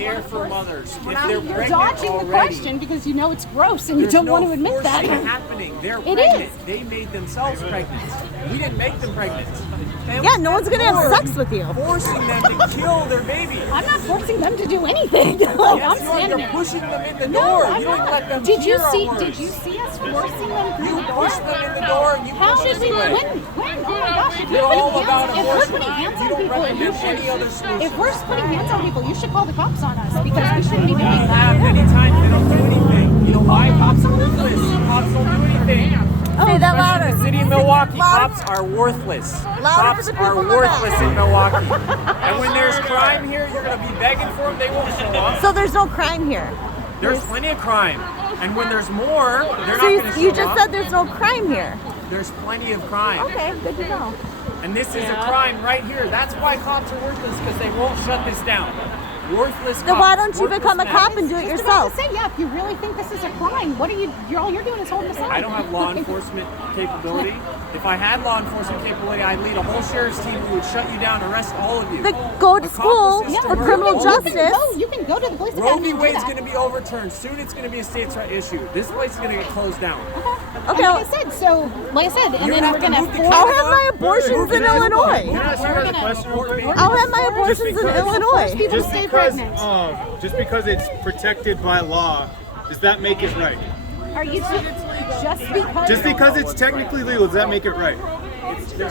care for mothers. If they're You're pregnant dodging already, the question because you know it's gross and you there's don't no want to admit that. forcing happening. They're It pregnant. is. They made themselves pregnant. We didn't make them pregnant. Yeah, no one's gonna have sex with you. Forcing them to kill their baby. I'm not forcing them to do anything. I'm Yes, you are. standing You're there. pushing them in the No, door. I'm You don't not. let them Did you hear our see? words. Did you see us forcing them through You the door? push them in the door and you How push did them we? away. When? Oh my gosh! If You're all putting about hands, if we're abortion. putting hands You on don't people, you recommend any other should. solution. If we're putting hands on people, you should call the cops on us because we shouldn't be doing Have that. many times they don't do anything. You know why? Cops are ruthless. Cops don't do anything. Say that Especially louder. in the city of Milwaukee, Louder. cops are worthless. Louder Cops for the are people in the worthless back. in Milwaukee. And when there's crime here, you're going to be begging for them. They won't show up. So there's no crime here. There's plenty of crime. And when there's more, they're So not you, going to you show just up. said there's no crime here. There's plenty of crime. Okay, good to know. And this is a crime right here. That's why cops are worthless, because they won't shut this down. Worthless cops. Then why don't you Worthless become a men. cop and do it Just about yourself? to say, yeah, if you really think this is a crime, what are you? All you're doing is holding us up. I don't have law enforcement capability. If I had law enforcement capability, I'd lead a whole sheriff's team who would shut you down, arrest all of you. Then go to school Accomplices for to criminal murder. justice. You can go to the police Roe academy v. and do Wade's that. going to be overturned. Soon it's going to be a states' right issue. This place is going to get closed down. Okay, And like I said, and You then have we're to gonna move the force. I'll camera. have my abortions in Illinois. Can I ask you guys a question real quick? I'll have my abortions in because- Illinois. people Just stay because, pregnant. just because it's protected by law, does that make it right? Are you Just because it's technically legal, does that make it right?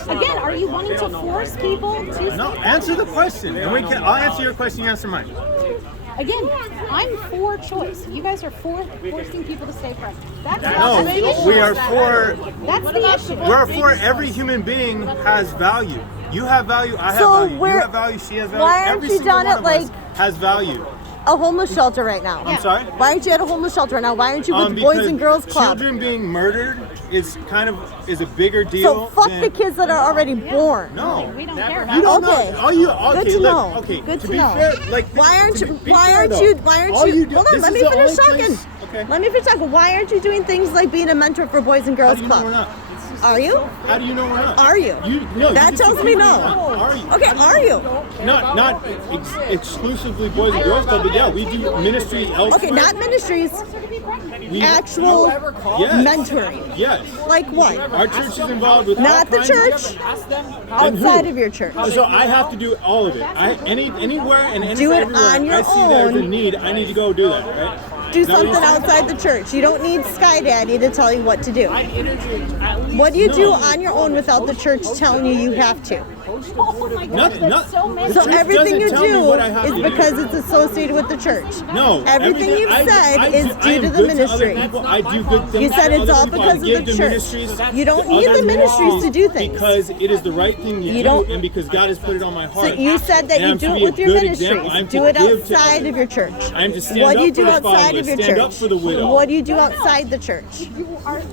again? Are you wanting to force people to? No, answer the question, and I'll answer your question. You answer mine. Again, I'm for choice. You guys are for forcing people to stay pregnant. That's the No, issue. we are for. That's the issue. We're for every human being has value. You have value. I have So value. You we're- have value. She has value. why aren't Every you single done one at, of us like- has value. A homeless shelter right now. I'm sorry. Why aren't you at a homeless shelter right now? Why aren't you with the Because Boys and Girls Club? children being murdered is a bigger So deal. fuck than, the kids that are already born. No. We don't care You about don't Okay. know. All you okay? Good to look, know. Okay. Good to to be know. fair, like Why aren't to you? be Why fair, aren't though, you? Why aren't all you? do- Hold on. this Let is me the finish only talking. place- Okay. Let me finish talking. Why aren't you doing things like being a mentor for Boys and How Girls do you know Club? we're not? Are you? How do you know we're not? Are you? No, That you tells just- me no. Are you? Okay. Are you? Not exclusively Boys and Girls Club, but yeah, we do ministry elsewhere. Okay. Not ministries. We- Actual Yes. mentoring. Yes. Like what? Our church is involved with all Not the kinds of- church. And who? Outside of your church. So I have to do all of it. Anywhere and Do it everywhere on your I see there's a own. need, I need to go do that, right? Do Now, something you- outside the church. You don't need Sky Daddy to tell you what to do. What do you do on your own without the church telling you you have to? Oh my God, Nothing. that's so many. So church everything you doesn't tell me do what I have is to do. because it's associated with the church. No. Everything you've said is I due am to the good ministry. other people. I do good things. You said for it's other all people. because I of give the to church. ministries You don't to need other the ministries to do ministries things. because it is the right thing to You do, don't- and because God has put it on my heart. So you said that And you I'm do to it be a with your good ministries. example. I'm to Do it give to outside others. of your church. I'm to stand What do you up do for the outside fatherless, of your stand church? up for the widow. What do you do outside the church?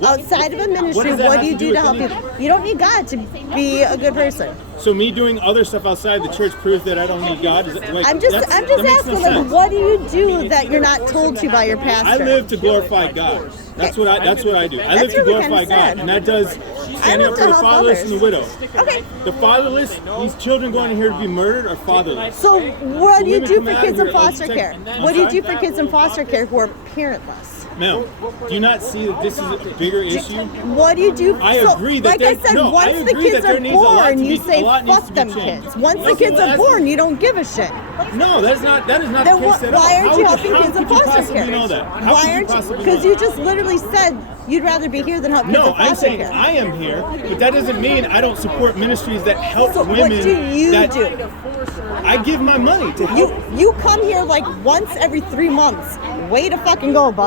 Outside of a ministry, does that what have do you to do do to with help anything? people? You don't need God to be a good person. So me doing other stuff outside the church proves that I don't need God. Is that, like, I'm just that makes no asking, like, sense. what do you do that you're not told to by your I pastor? live to glorify God. That's what I do. I That's live to really glorify kinda sad. God, and that does standing live up to for the help fatherless others. and the widow. Okay. The fatherless, these children going in here to be murdered are fatherless. So what do you women do come for out kids here in foster and care? protect- What do you I'm do sorry? for kids in foster care who are parentless? Ma'am, do you not see that this is a bigger issue? What do you do? I so, agree that like I said, no, I once the agree kids that there are needs a lot born, to you be- say a lot needs fuck to be them changed. kids. Once the Listen, kids are that's- born, you don't give a shit. No, that is not Then the case at all. why aren't How you would helping kids in how could you foster possibly care? know that? How Why could aren't you? possibly Because know you that? just literally said you'd rather be here than help kids No, in I'm foster saying care. I am here, but that doesn't mean I don't support ministries that help So women. what do you that do? I give my money to help. You come here like once every 3 months. Way to fucking go, bud.